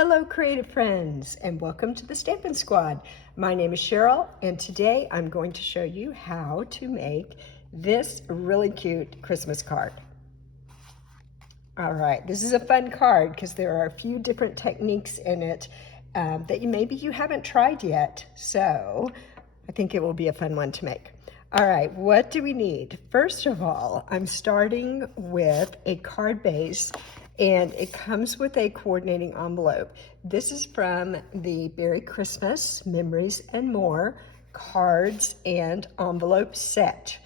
Hello creative friends and welcome to the Stampin' Squad. My name is Cheryl and today I'm going to show you how to make this really cute Christmas card. All right, this is a fun card because there are a few different techniques in it that maybe you haven't tried yet. So I think it will be a fun one to make. All right, what do we need? First of all, I'm starting with a card base and it comes with a coordinating envelope. This is from the Beary Christmas Memories and More cards and envelope set.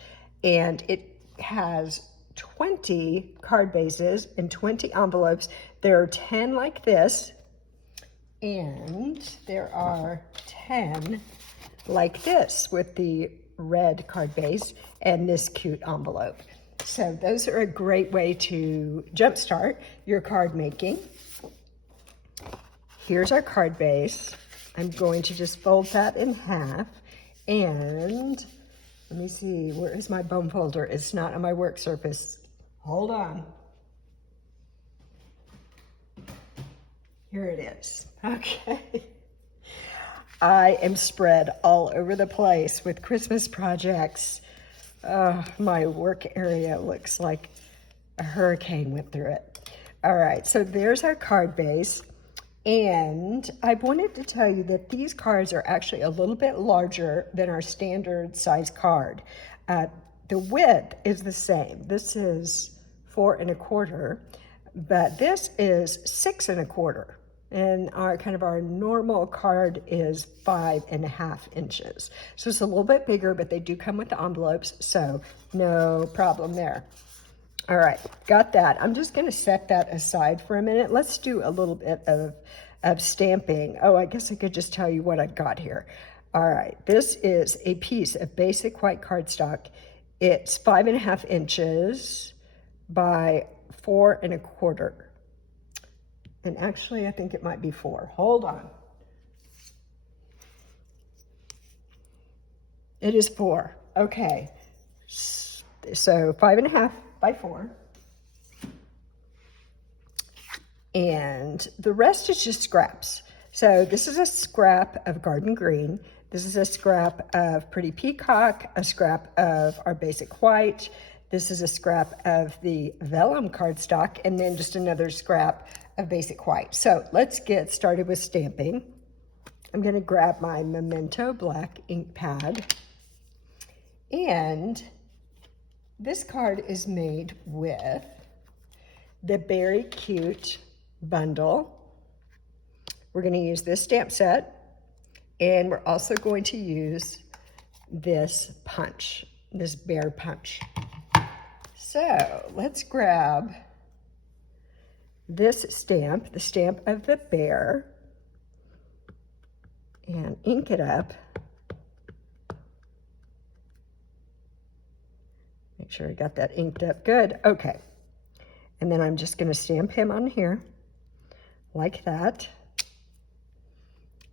And it has 20 card bases and 20 envelopes. There are 10 like this, and there are 10 like this with the red card base and this cute envelope. So those are a great way to jumpstart your card making. Here's our card base. I'm going to just fold that in half, and let me see, where is my bone folder? It's not on my work surface. Hold on. Here it is. Okay. I am spread all over the place with Christmas projects. My work area looks like a hurricane went through it. All right, so there's our card base. And I wanted to tell you that these cards are actually a little bit larger than our standard size card. The width is the same. This is 4 1/4, but this is 6 1/4. And our normal card is 5 1/2 inches. So it's a little bit bigger, but they do come with the envelopes, so no problem there. All right, got that. I'm just gonna set that aside for a minute. Let's do a little bit of stamping. Oh, I guess I could just tell you what I've got here. All right, this is a piece of basic white cardstock. It's 5 1/2 inches by 4 1/4. And actually, I think it might be 4. Hold on. It is 4. Okay. So 5 1/2 by 4. And the rest is just scraps. So this is a scrap of garden green. This is a scrap of pretty peacock, a scrap of our basic white. This is a scrap of the vellum cardstock, and then just another scrap of basic white. So let's get started with stamping. I'm going to grab my Memento black ink pad, and this card is made with the Beary Cute bundle. We're going to use this stamp set, and we're also going to use this punch, this bear punch. So let's grab this stamp, the stamp of the bear, and ink it up. Make sure I got that inked up good. Okay. And then I'm just going to stamp him on here like that.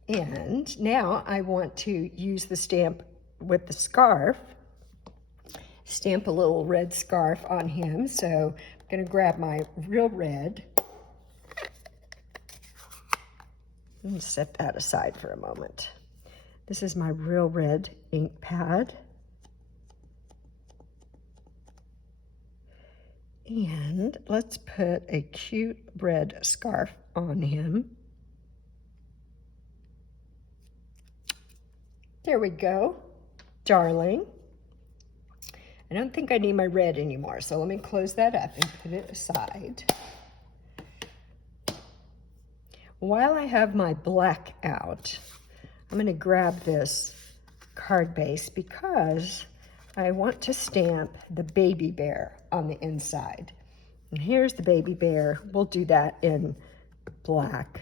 And now I want to use the stamp with the scarf. Stamp a little red scarf on him. So I'm going to grab my real red. Let me set that aside for a moment. This is my real red ink pad. And let's put a cute red scarf on him. There we go, darling. I don't think I need my red anymore, so let me close that up and put it aside. While I have my black out, I'm going to grab this card base because I want to stamp the baby bear on the inside. And here's the baby bear. We'll do that in black.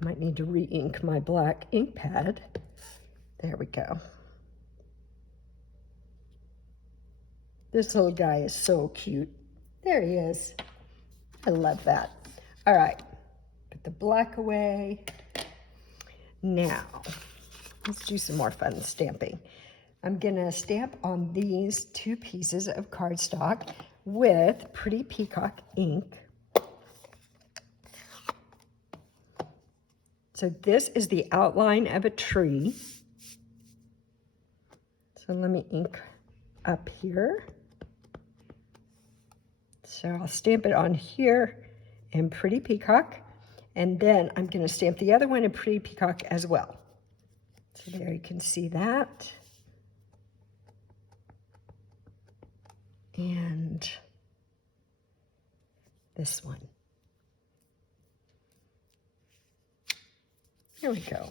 Might need to re-ink my black ink pad. There we go. This little guy is so cute. There he is. I love that. All right, put the black away. Now, let's do some more fun stamping. I'm gonna stamp on these 2 pieces of cardstock with pretty peacock ink. So this is the outline of a tree. So let me ink up here. So I'll stamp it on here in Pretty Peacock, and then I'm going to stamp the other one in Pretty Peacock as well. So there you can see that. And this one. Here we go.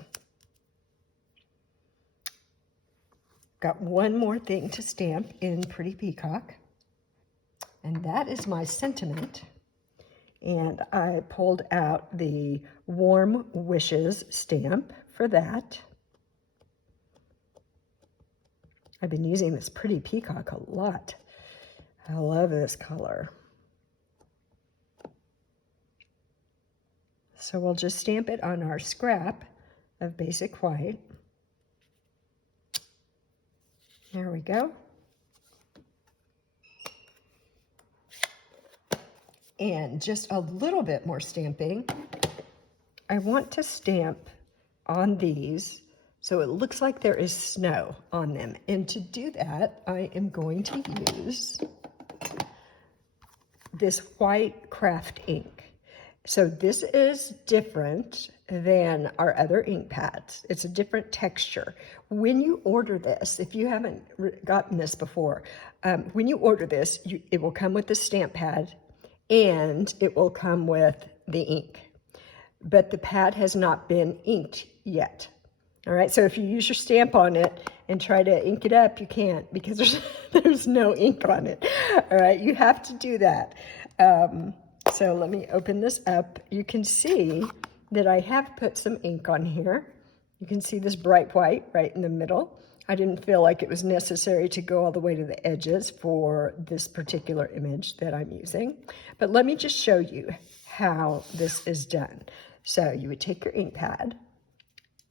Got one more thing to stamp in Pretty Peacock, and that is my sentiment. And I pulled out the Warm Wishes stamp for that. I've been using this Pretty Peacock a lot. I love this color. So we'll just stamp it on our scrap of basic white. There we go. And just a little bit more stamping. I want to stamp on these so it looks like there is snow on them. And to do that, I am going to use this white craft ink. So this is different than our other ink pads. It's a different texture. When you order this, if you haven't gotten this before, when you order this, it will come with the stamp pad and it will come with the ink. But the pad has not been inked yet. All right, so if you use your stamp on it and try to ink it up, you can't because there's no ink on it. All right, you have to do that. So let me open this up. You can see that I have put some ink on here. You can see this bright white right in the middle. I didn't feel like it was necessary to go all the way to the edges for this particular image that I'm using. But let me just show you how this is done. So you would take your ink pad,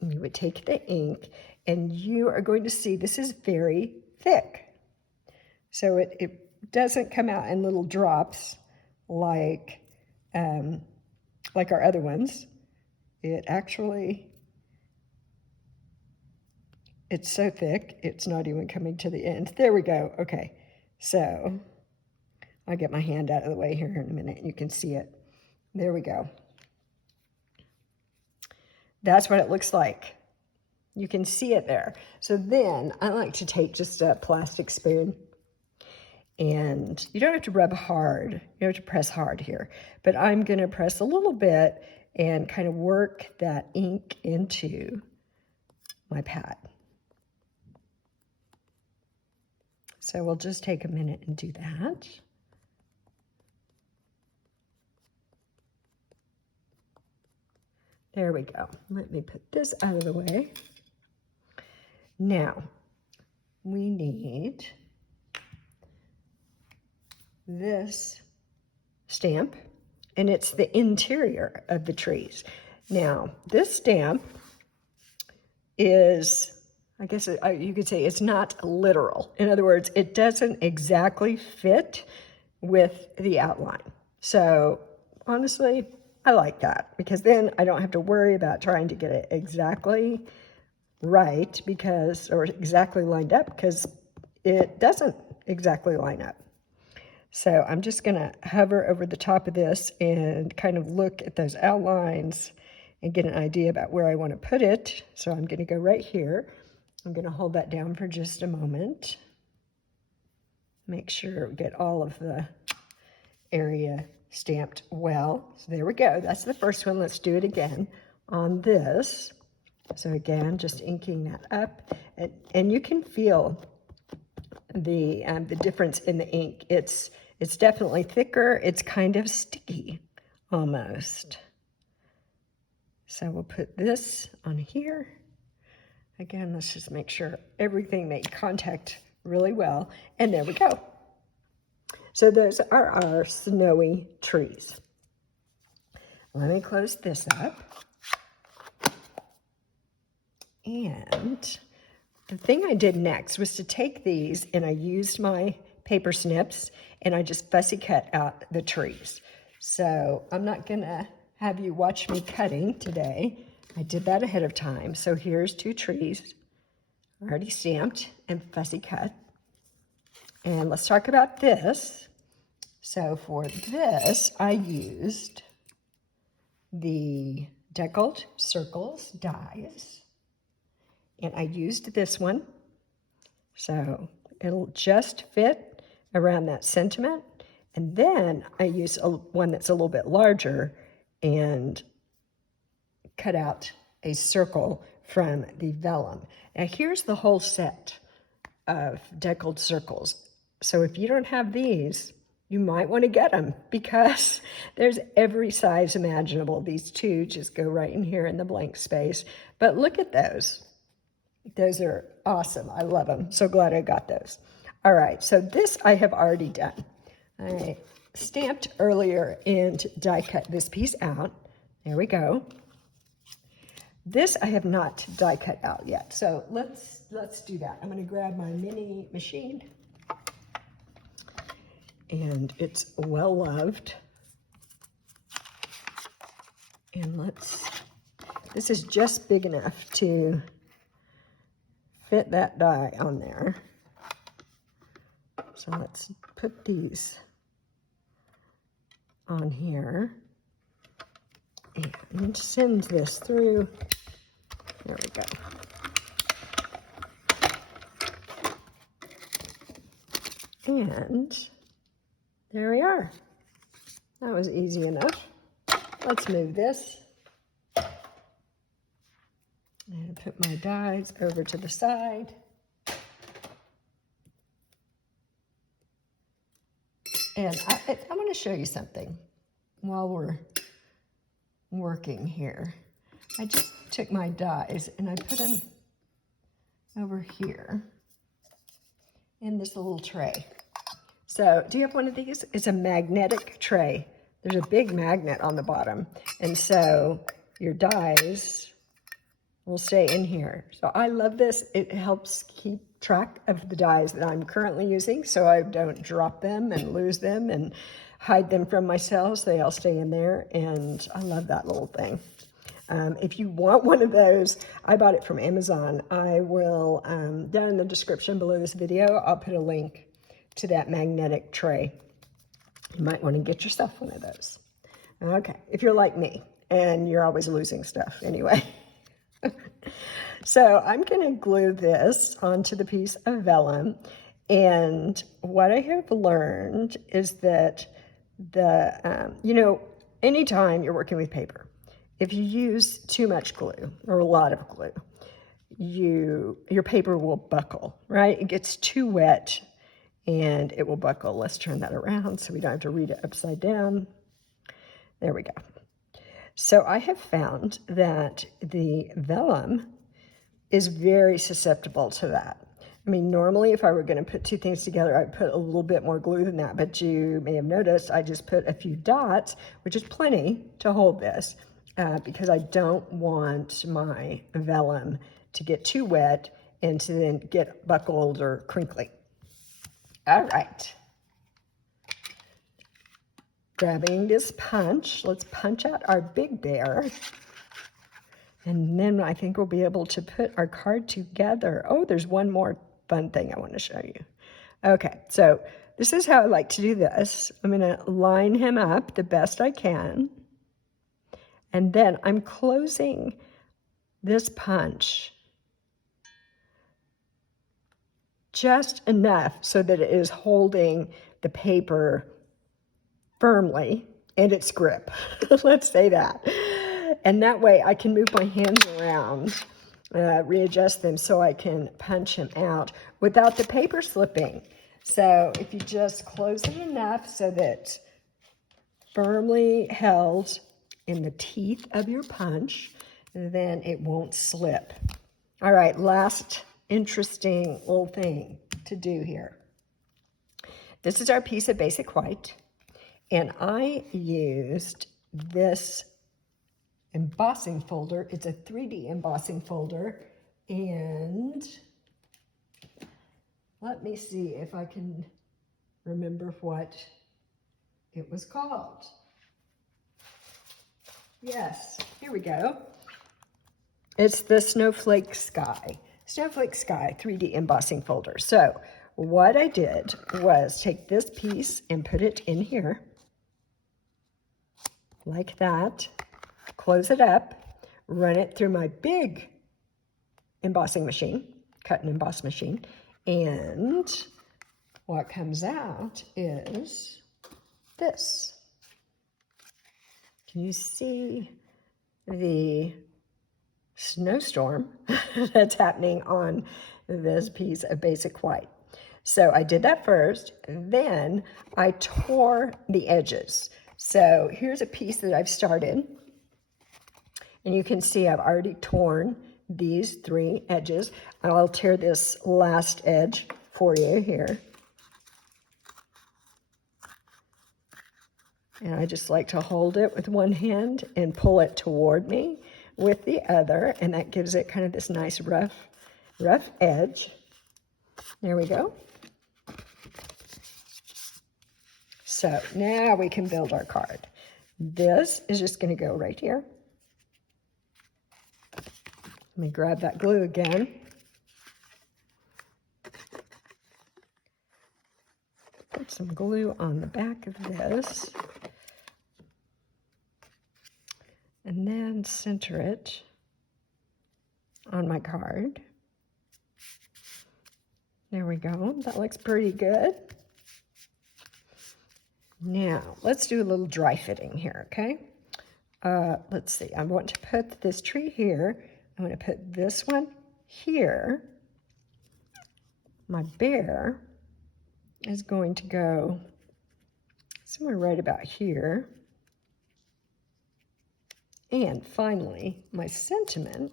and you would take the ink, and you are going to see this is very thick. So it doesn't come out in little drops like our other ones. It actually, it's so thick, it's not even coming to the end. There we go. Okay, so I'll get my hand out of the way here in a minute. You can see it. There we go. That's what it looks like. You can see it there. So then I like to take just a plastic spoon, and you don't have to rub hard. You don't have to press hard here, but I'm going to press a little bit and kind of work that ink into my pad. So we'll just take a minute and do that. There we go. Let me put this out of the way. Now, we need this stamp, and it's the interior of the trees. Now, this stamp is, I guess you could say it's not literal. In other words, it doesn't exactly fit with the outline. So, honestly, I like that because then I don't have to worry about trying to get it exactly right or exactly lined up because it doesn't exactly line up. So I'm just going to hover over the top of this and kind of look at those outlines and get an idea about where I want to put it. So I'm going to go right here. I'm going to hold that down for just a moment. Make sure we get all of the area stamped well. So there we go. That's the first one. Let's do it again on this. So again, just inking that up. And you can feel the difference in the ink. It's definitely thicker. It's kind of sticky almost. So we'll put this on here. Again, let's just make sure everything made contact really well. And there we go. So those are our snowy trees. Let me close this up. And the thing I did next was to take these, and I used my paper snips, and I just fussy cut out the trees. So I'm not going to have you watch me cutting today. I did that ahead of time. So here's 2 trees, already stamped and fussy cut. And let's talk about this. So for this, I used the Deckled Circles dies. And I used this one. So it'll just fit around that sentiment. And then I use one that's a little bit larger and cut out a circle from the vellum. Now here's the whole set of Deckled Circles. So if you don't have these, you might want to get them because there's every size imaginable. These 2 just go right in here in the blank space. But look at those. Those are awesome. I love them. So glad I got those. All right, so this I have already done. I stamped earlier and die cut this piece out. There we go. This I have not die cut out yet. So let's do that. I'm going to grab my mini machine. And it's well loved. And this is just big enough to fit that die on there. So let's put these on here and send this through. There we go. And there we are. That was easy enough. Let's move this. And put my dies over to the side. And I want to show you something while we're working here. I just took my dies and I put them over here in this little tray. So do you have one of these? It's a magnetic tray. There's a big magnet on the bottom. And so your dies will stay in here. So I love this. It helps keep track of the dies that I'm currently using so I don't drop them and lose them and hide them from myself. So they all stay in there. And I love that little thing. If you want one of those, I bought it from Amazon. I will, down in the description below this video, I'll put a link to that magnetic tray. You might want to get yourself one of those. Okay, if you're like me and you're always losing stuff anyway. So I'm going to glue this onto the piece of vellum. And what I have learned is that anytime you're working with paper, if you use too much glue or a lot of glue, your paper will buckle, right? It gets too wet and it will buckle. Let's turn that around so we don't have to read it upside down. There we go. So I have found that the vellum is very susceptible to that. I mean, normally if I were going to put 2 things together, I'd put a little bit more glue than that, but you may have noticed I just put a few dots, which is plenty to hold this, because I don't want my vellum to get too wet and to then get buckled or crinkly. All right. Grabbing this punch, let's punch out our big bear. And then I think we'll be able to put our card together. Oh, there's one more fun thing I want to show you. Okay, so this is how I like to do this. I'm going to line him up the best I can. And then I'm closing this punch just enough so that it is holding the paper firmly in its grip. Let's say that. And that way I can move my hands around, readjust them so I can punch him out without the paper slipping. So if you just close it enough so that firmly held in the teeth of your punch, then it won't slip. All right, last interesting little thing to do here. This is our piece of basic white, and I used this embossing folder. It's a 3D embossing folder, and let me see if I can remember what it was called. Yes, here we go. It's the Snowflake Sky 3D embossing folder. So what I did was take this piece and put it in here, like that, close it up, run it through my big embossing machine, cut and emboss machine, and what comes out is this. Can you see the snowstorm that's happening on this piece of basic white? So I did that first, then I tore the edges. So here's a piece that I've started, and you can see I've already torn these 3 edges. I'll tear this last edge for you here. And I just like to hold it with one hand and pull it toward me with the other, and that gives it kind of this nice rough edge. There we go. So now we can build our card. This is just going to go right here. Let me grab that glue again. Put some glue on the back of this. And then center it on my card. There we go. That looks pretty good. Now, let's do a little dry fitting here, okay? Let's see. I want to put this tree here. I'm going to put this one here. My bear is going to go somewhere right about here. And finally, my sentiment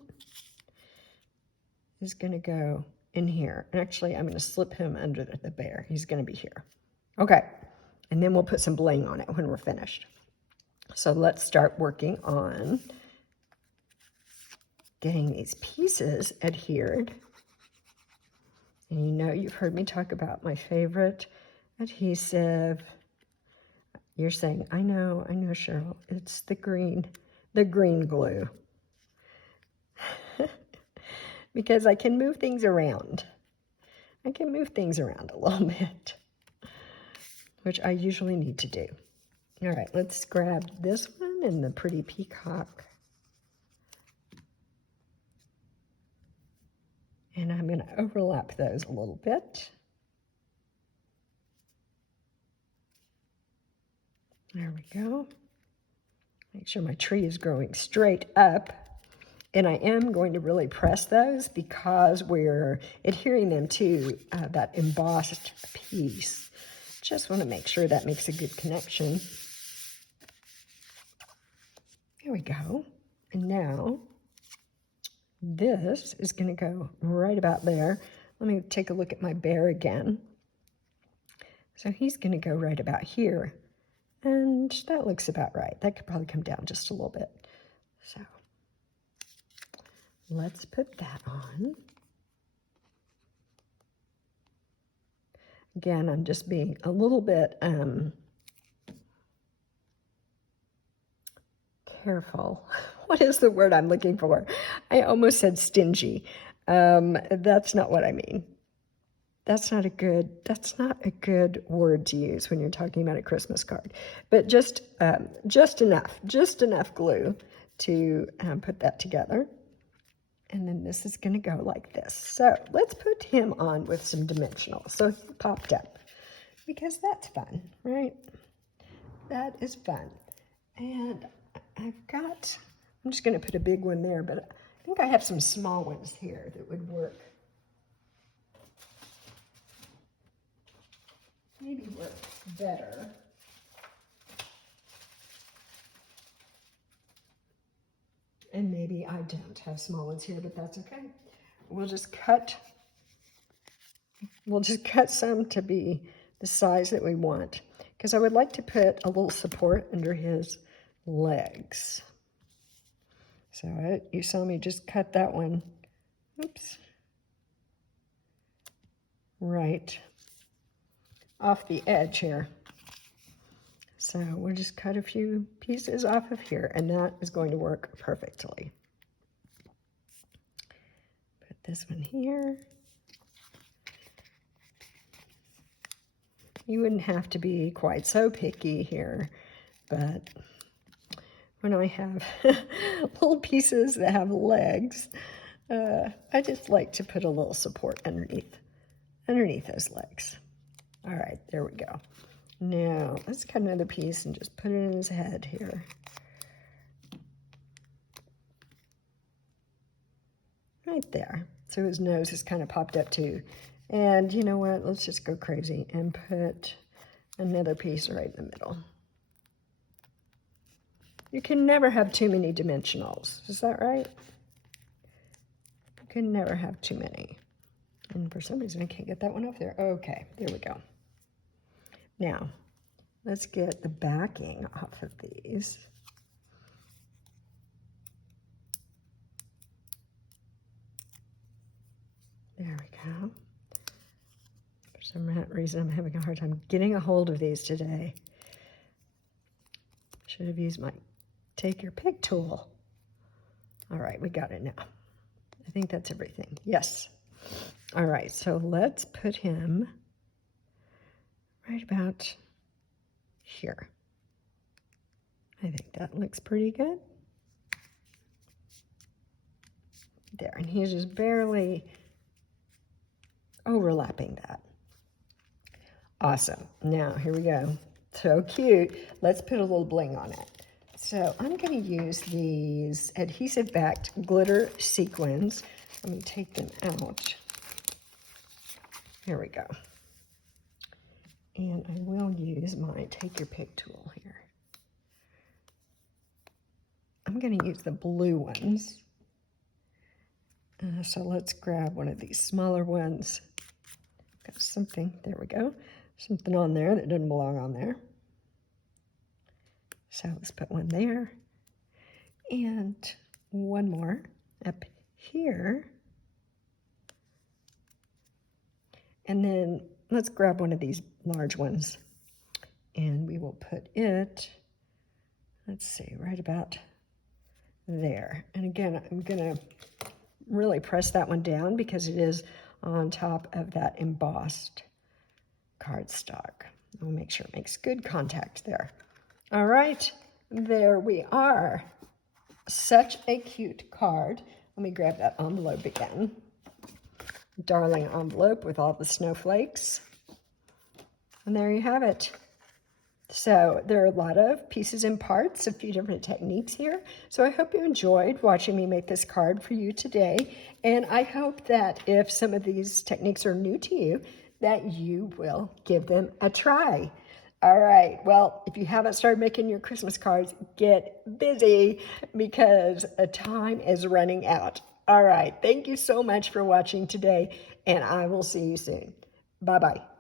is going to go in here. Actually, I'm going to slip him under the bear. He's going to be here. Okay. And then we'll put some bling on it when we're finished. So let's start working on getting these pieces adhered. And you know, you've heard me talk about my favorite adhesive. You're saying, I know, Cheryl. It's the green glue. Because I can move things around. I can move things around a little bit, which I usually need to do. All right, let's grab this one and the pretty peacock. And I'm going to overlap those a little bit. There we go. Make sure my tree is growing straight up. And I am going to really press those because we're adhering them to that embossed piece. Just want to make sure that makes a good connection. There we go. And now this is going to go right about there. Let me take a look at my bear again. So he's going to go right about here. And that looks about right. That could probably come down just a little bit. So let's put that on. Again, I'm just being a little bit careful. What is the word I'm looking for? I almost said stingy. That's not what I mean. That's not a good word to use when you're talking about a Christmas card. But just enough glue to put that together. And then this is going to go like this. So let's put him on with some dimensional. So he popped up because that's fun, right? That is fun. And I'm just going to put a big one there, but I think I have some small ones here that would work. Maybe work better. And maybe I don't have small ones here, but that's okay. We'll just cut some to be the size that we want, because I would like to put a little support under his legs. So you saw me just cut that one, oops, right off the edge here. So we'll just cut a few pieces off of here, and that is going to work perfectly. this one here. You wouldn't have to be quite so picky here, but when I have little pieces that have legs, I just like to put a little support underneath those legs. All right, there we go. Now, let's cut another piece and just put it in his head here. Right there. So his nose is kind of popped up too. And you know what? Let's just go crazy and put another piece right in the middle. You can never have too many dimensionals. Is that right? You can never have too many. And for some reason, I can't get that one over there. Okay, there we go. Now, let's get the backing off of these. There we go. For some reason, I'm having a hard time getting a hold of these today. Should have used my take your pick tool. All right, we got it now. I think that's everything. Yes. All right, so let's put him right about here. I think that looks pretty good. There, and he's just barely overlapping that. Awesome. Now, here we go. So cute. Let's put a little bling on it. So I'm going to use these adhesive-backed glitter sequins. Let me take them out. Here we go. And I will use my take your pick tool here. I'm going to use the blue ones. So let's grab one of these smaller ones. Got something, there we go. Something on there that doesn't belong on there. So let's put one there. And one more up here. And then let's grab one of these large ones. And we will put it, let's see, right about there. And again, I'm going to really press that one down because it is on top of that embossed cardstock. I'll make sure it makes good contact there. All right, there we are. Such a cute card. Let me grab that envelope again. Darling envelope with all the snowflakes. And there you have it. So there are a lot of pieces and parts, a few different techniques here. So I hope you enjoyed watching me make this card for you today. And I hope that if some of these techniques are new to you, that you will give them a try. All right, well, if you haven't started making your Christmas cards, get busy because time is running out. All right, thank you so much for watching today, and I will see you soon. Bye-bye.